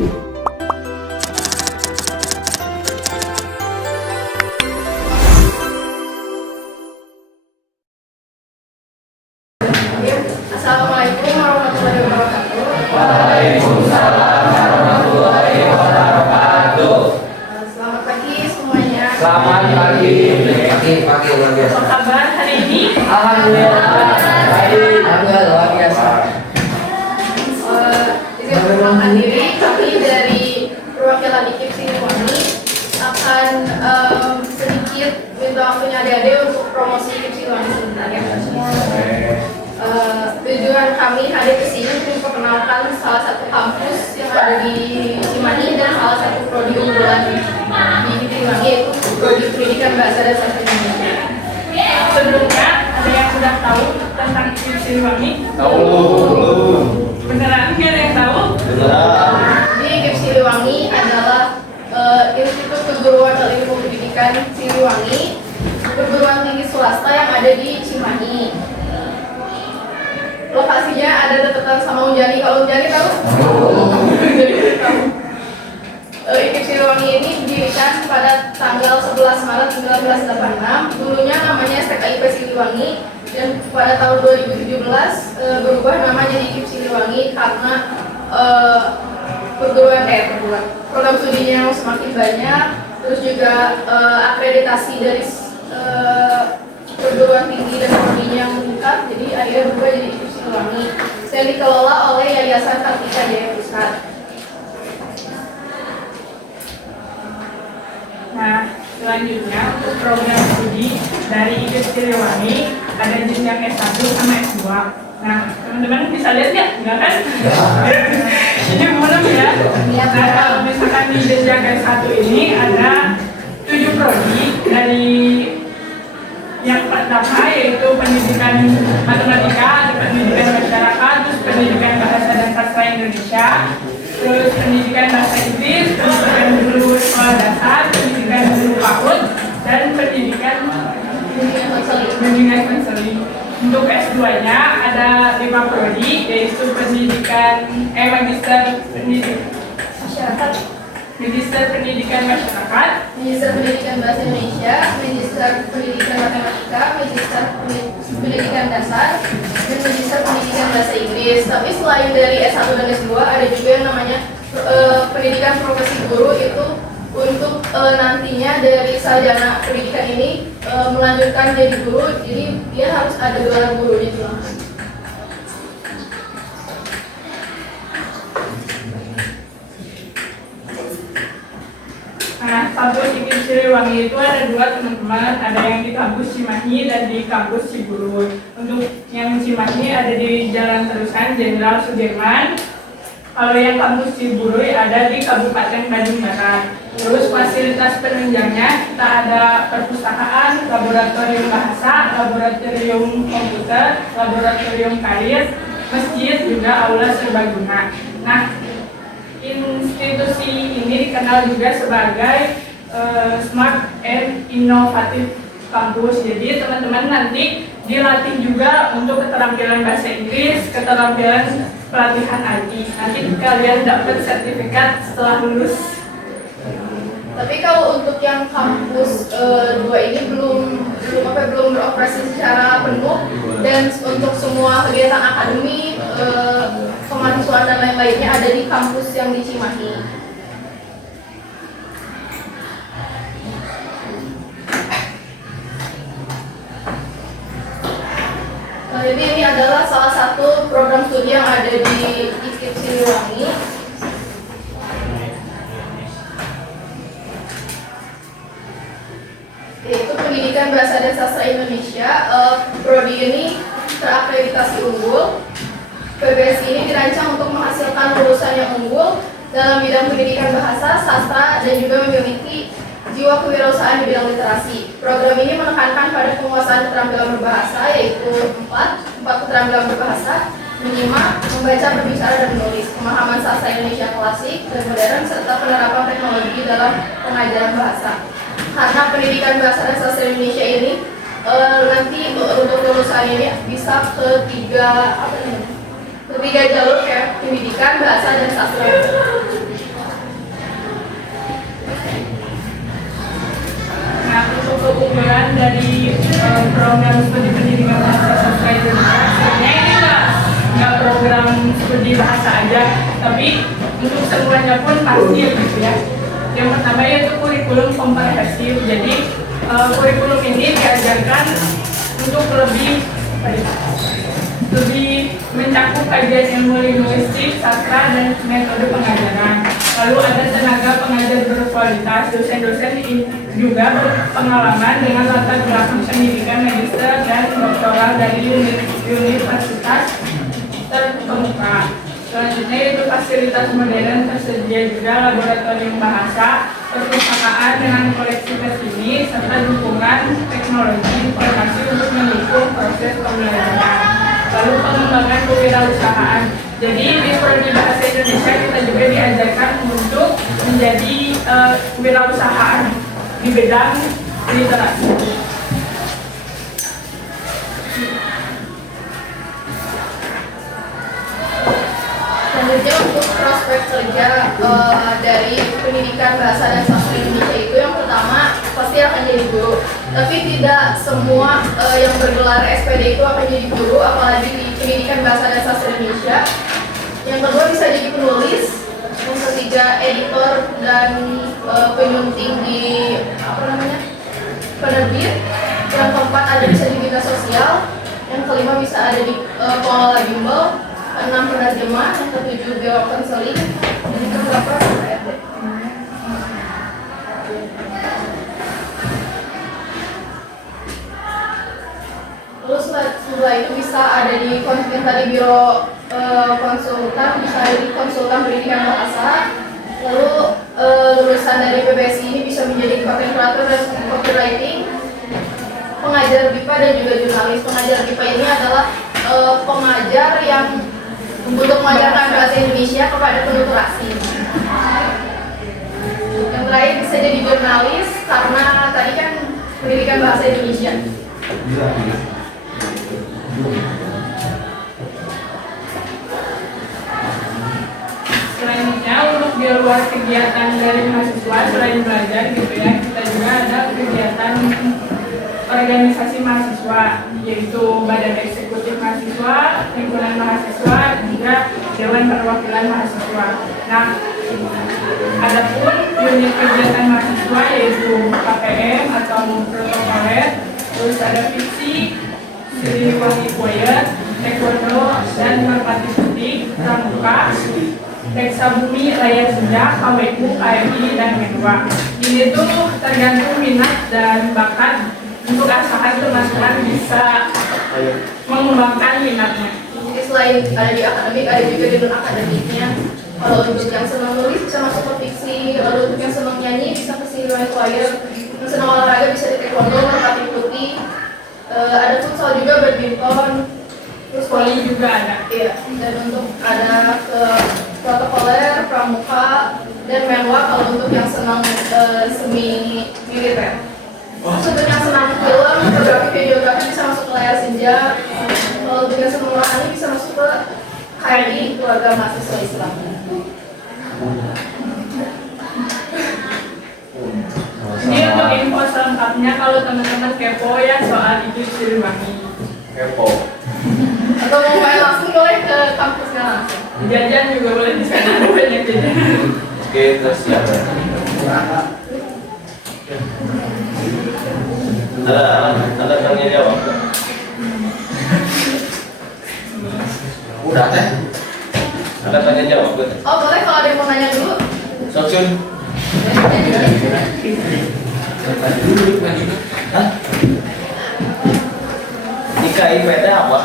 Assalamualaikum warahmatullahi wabarakatuh. Waalaikumsalam warahmatullahi wabarakatuh. Selamat pagi semuanya. Selamat pagi. Pagi luar biasa. Apa kabar hari ini? Alhamdulillah. Baik. Alhamdulillah luar biasa. Izin perkenalkan diri, kami dari perwakilan IKIP Siliwangi akan sedikit minta waktunya adik-adik untuk promosi IKIP Siliwangi sebentar ya. Tujuan kami hadir ke sini untuk memperkenalkan salah satu kampus yang ada di Cimahi dan salah satu prodi unggulan di Siliwangi, yaitu prodi Pendidikan Bahasa dan Sastra Indonesia. Sebelumnya ada yang sudah tahu tentang IKIP Siliwangi? Tahu belum? Beneran nggak ada yang tahu? Jadi IKIP Siliwangi adalah Institut Keguruan dan Ilmu Pendidikan Siliwangi, perguruan tinggi swasta yang ada di Cimahi. Lokasinya ada dekat sama Unjani. Kalau Unjani tahu? IKIP Siliwangi ini didirikan pada tanggal 11 Maret 1986. Dulunya namanya STKIP Siliwangi dan pada tahun 2017 berubah nama jadi IKIP Siliwangi karena program studinya yang semakin banyak, terus juga akreditasi dari perguruan tinggi dan prodinya yang meningkat, jadi akhirnya berubah jadi IKIP Siliwangi yang dikelola oleh Yayasan Kartika Jaya Pusat. Nah, selanjutnya untuk program studi dari IKIP Siliwangi ada jenjang S1 sama S2. Nah, teman-teman bisa lihat ya? Enggak kan? Ini belum ya? Nah, kalau misalkan di jenjang S1 ini ada 7 prodi dari yang pertama yaitu pendidikan matematika, ada pendidikan masyarakat, terus pendidikan bahasa dan sastra Indonesia, terus pendidikan bahasa Inggris, pendidikan guru sekolah dasar, pendidikan guru PAUD, dan pendidikan bimbingan konseling. Untuk S2-nya ada 5 prodi, yaitu magister pendidikan masyarakat, Magister Pendidikan Bahasa Indonesia, Magister Pendidikan Matematika, Magister Pendidikan Dasar, dan Magister Pendidikan Bahasa Inggris. Tapi selain dari S1 dan S2 ada juga yang namanya pendidikan profesi guru, itu untuk nantinya dari sarjana pendidikan ini melanjutkan jadi guru, jadi dia harus ada gelar gurunya juga. Nah, kampus IKIP Siliwangi itu ada 2 teman-teman, ada yang di kampus Cimahi dan di kampus Cibulu. Untuk yang Cimahi ada di Jalan Terusan Jenderal Sudirman. Kalau yang kampus Cibulu ada di Kabupaten Bandung Barat. Terus fasilitas penunjangnya kita ada perpustakaan, laboratorium bahasa, laboratorium komputer, laboratorium karir, masjid, juga aula serbaguna. Nah, institusi ini dikenal juga sebagai Smart and Innovative Campus. Jadi teman-teman nanti dilatih juga untuk keterampilan bahasa Inggris, keterampilan pelatihan IT. Nanti kalian dapat sertifikat setelah lulus. Tapi kalau untuk yang kampus 2 ini belum beroperasi secara penuh, dan untuk semua kegiatan akademi, kemahasiswaan dan lain-lainnya ada di kampus yang di Cimahi. Jadi ini adalah salah satu program studi yang ada di IKIP Siliwangi. Yaitu Pendidikan Bahasa dan Sastra Indonesia. Prodi ini terakreditasi unggul. PBS ini dirancang untuk menghasilkan lulusan yang unggul dalam bidang pendidikan bahasa, sastra, dan juga memiliki jiwa kewirausahaan di bidang literasi. Program ini menekankan pada penguasaan keterampilan berbahasa, yaitu 4 keterampilan berbahasa: menyimak, membaca, berbicara, dan menulis, pemahaman sastra Indonesia klasik dan modern, serta penerapan teknologi dalam pengajaran bahasa. Karena pendidikan bahasa dan sastra Indonesia ini nanti untuk lulusan ini bisa ke tiga jalur ya: pendidikan, bahasa, dan sastra. studi bahasa aja, tapi untuk semuanya pun pasti gitu ya. Yang pertama yaitu kurikulum komprehensif. Jadi kurikulum ini diajarkan untuk lebih mencakup kajian ilmu linguistik, sastra, dan metode pengajaran. Lalu ada tenaga pengajar berkualitas, dosen-dosen juga berpengalaman dengan latar belakang pendidikan magister dan doktoral dari universitas terkemuka. Selanjutnya yaitu fasilitas modern, tersedia juga laboratorium bahasa, perpustakaan dengan koleksi terkini, serta dukungan teknologi informasi untuk mendukung proses pembelajaran. Lalu pengembangan kewirausahaan. Jadi di Prodi Bahasa Indonesia kita juga diajarkan untuk menjadi kewirausahaan di bidang literasi. Selanjutnya untuk prospek kerja dari pendidikan bahasa dan sastra Indonesia itu yang pertama pasti akan jadi guru. Tapi tidak semua yang bergelar SPD itu akan jadi guru, apalagi di pendidikan bahasa dan sastra Indonesia. Yang kedua bisa jadi penulis, yang ketiga editor dan penyunting di penerbit. Yang keempat ada bisa di dinas sosial. Yang kelima bisa ada di pengelola bimbel. 6 penerjemah, yang ke-7 biolog konseling, dan yang ke-8 HRD. Lalu setelah itu bisa ada di tadi biro konsultan, bisa ada di konsultan pendidikan bahasa. Lalu lulusan dari PBSI ini bisa menjadi content creator dan copywriting, pengajar BIPA dan juga jurnalis. Pengajar BIPA ini adalah pengajar yang untuk mengajarkan bahasa Indonesia kepada penutur asing. Yang terakhir bisa jadi jurnalis karena tadi kan pendidikan bahasa Indonesia. Selanjutnya untuk di luar kegiatan dari mahasiswa selain belajar gitu ya, kita juga ada kegiatan organisasi mahasiswa, yaitu Badan Eksekutif Mahasiswa, Himpunan Mahasiswa, juga Dewan Perwakilan Mahasiswa. Nah, adapun unit kegiatan mahasiswa yaitu KPM atau protokoler, terus ada fiksi, Siliwangi Choir, Taekwondo, dan Merpati Putih, Pramuka, Reksa Bumi, Layar Sunda, KWU, KMI, dan Menwa. Ini tuh tergantung minat dan bakat. Untuk asalkan teman-teman bisa mengembangkan minatnya. Jadi selain ada di akademik, ada juga di non akademiknya. Kalau untuk yang senang nulis bisa masuk ke fiksi, lalu untuk yang senang nyanyi bisa ke Siliwangi Choir, yang senang olahraga bisa di Taekwondo, Merpati Putih. Ada futsal juga, badminton, terus Voli juga ada. Iya, dan untuk ada ke protokoler, pramuka, dan menwa kalau untuk yang senang semi militer. Untuk yang senang film, fotografi, videografi bisa masuk ke Layar Senja. Kalau untuk yang senang rohani bisa masuk ke KMI, Keluarga Mahasiswa Islam. Ini untuk info selengkapnya kalau teman-teman kepo ya soal itu Siliwangi. Kepo. Atau mau main langsung boleh ke kampusnya langsung. Jajan juga boleh di sana, banyak jajan. Oke, terus siapa? Ada tanya jawab. Udah teh. Ada tanya jawab kan? Oh boleh kalau ada yang mau nanya dulu. Soksun. Hah? IKIP teh apa?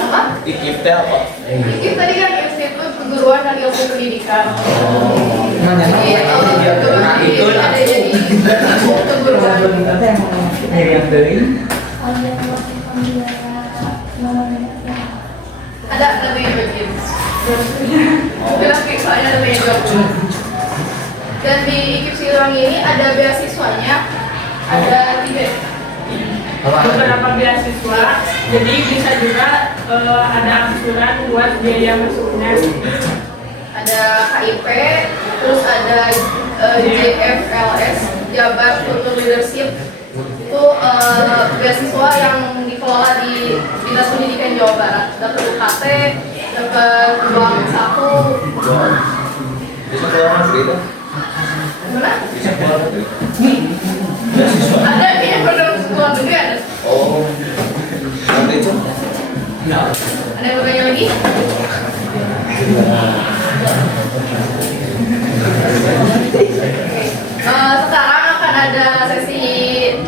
Apa? IKIP teh apa? Ini tadi kan Institut Keguruan dan Ilmu Pendidikan. Mana? Jadi keguruan ini ada jadi keguruan. Ada namanya bagian. Bilang soalnya namanya jawab. Dan di IKIP Siliwangi ini ada beasiswanya, ada 3. Beberapa beasiswa, jadi bisa juga ada angsuran buat biaya masuknya. Ada KIP, terus ada JFLS, Jabar Future Leadership. Itu beasiswa yang dikelola di Dinas Pendidikan Jawa Barat. Dapat UKT, dapat dapat uang saku. Bisa keluar gitu. Gimana? Bisa keluar gitu. Ada nih yang pernah keluar negeri ada. Oh. Nanti itu. Ada yang bertanya lagi? Sekarang akan ada sesi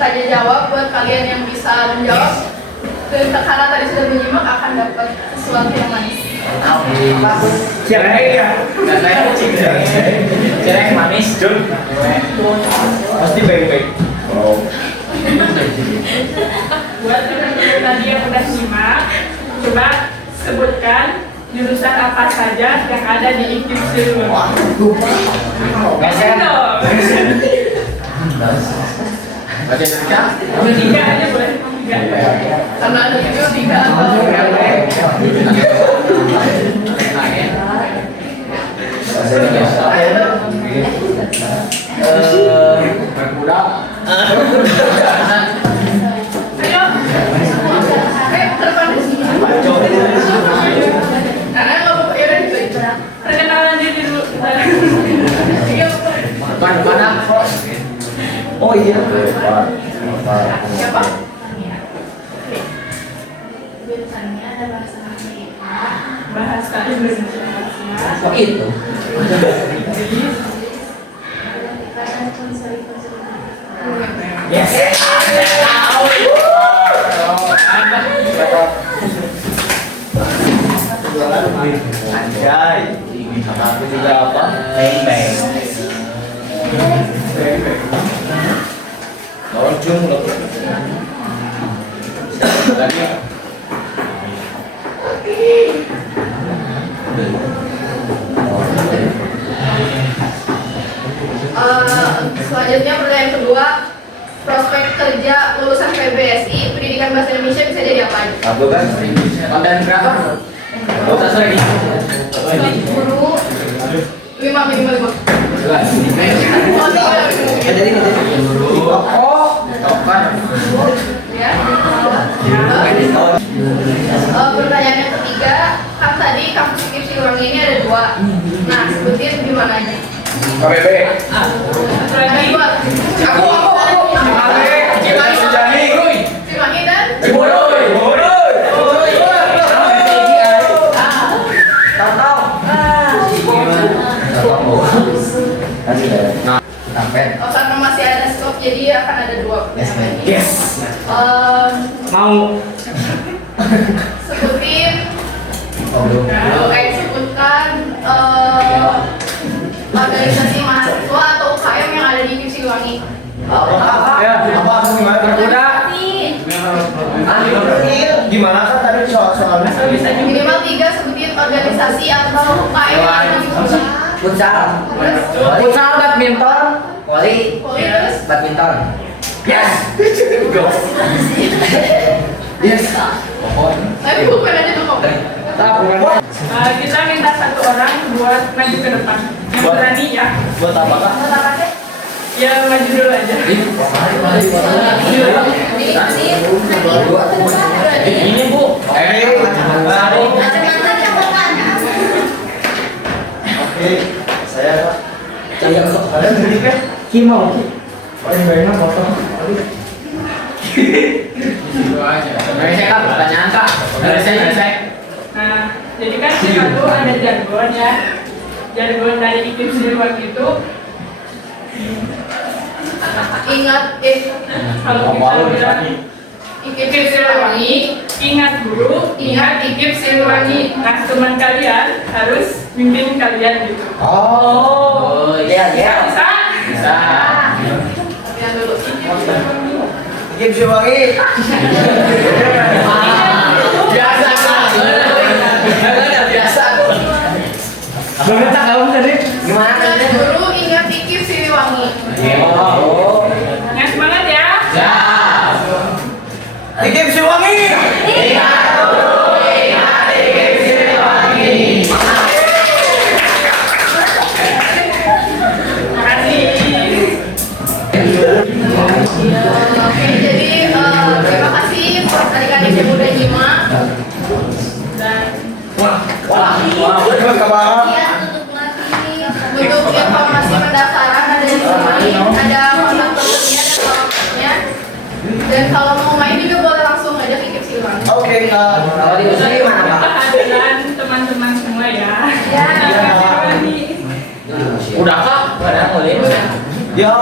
tanya jawab buat kalian yang bisa menjawab. Karena tadi sudah menyimak akan dapat sesuatu yang manis. Cerai ya. Cerai manis, Jun. Pasti baik-baik. Oh. Buat teman-teman tadi yang udah simak, coba sebutkan jurusan apa saja yang ada di IKIP Siliwangi. Kasih dong. Baca Indonesia? Tiga aja boleh. Tiga. Karena ada juga 3 atau berkuda. ayo, ke depan di sini. Karena nggak mau ya udah gitu. Perkenalan diri dulu. Iya, Depan. Oh iya. siapa? Bahasa Indonesia. Oh itu. Yes. Anjay. Aku juga apa? Beng. Orang cium udah. Selanjutnya pertanyaan kedua, prospek kerja lulusan PBSI pendidikan bahasa Indonesia bisa jadi apa aja? Aku kan konten kreator. Kita sering. Guru 5 minimal 5. Jadi guru. Oh, kan. Ya. Pertanyaan yang ketiga, kan tadi kampus IKIP Siliwangi ini ada 2. Nah, sebutin di mana aja? KBB. Lagi buat aku. Siliwangi dan karena masih ada stok jadi akan ada 2 pertanyaan. Yes. Mau. Sebutin sebutkan organisasi mahasiswa atau UKM yang ada di IKIP Siliwangi. Gimana kan tadi soalnya? Minimal 3 sebutin organisasi atau UKM yang ada di Siliwangi. Futsal, badminton, voli, Terus badminton. Yes. Yes. tapi bukan aja tuh kok. Kita minta 1 orang buat maju ke depan. Yang berani ya. Buat apa kak? Ya maju dulu aja. Ini bu. Oke, saya kalian beli kan? Kimau. Paling banyak foto. Saya kak, pertanyaan kak. Saya. Nah, jadi kan kita tuh ada jargon ya. Jargon dari IKIP Siliwangi itu Ingat kalau kita bilang IKIP Siliwangi, ingat guru, ingat IKIP Siliwangi. Nah, teman kalian harus bimbing kalian gitu. Oh, iya. Bisa? Bisa. yang dulu. Game Siliwangi. Biasa. Biasa. Bagaimana kamu tadi? Gimana? Ingat guru, ingat IKIP Siliwangi. Oh. Yang semangat ya. Game Siliwangi. Terima kasih. Oke, jadi terima kasih adik-adik yang udah nyimak dan Wah. kalau di usul gimana Pak? Kehadiran teman-teman semua ya. Ya. Terima kasih. Udah Kak, ada boleh. Ya.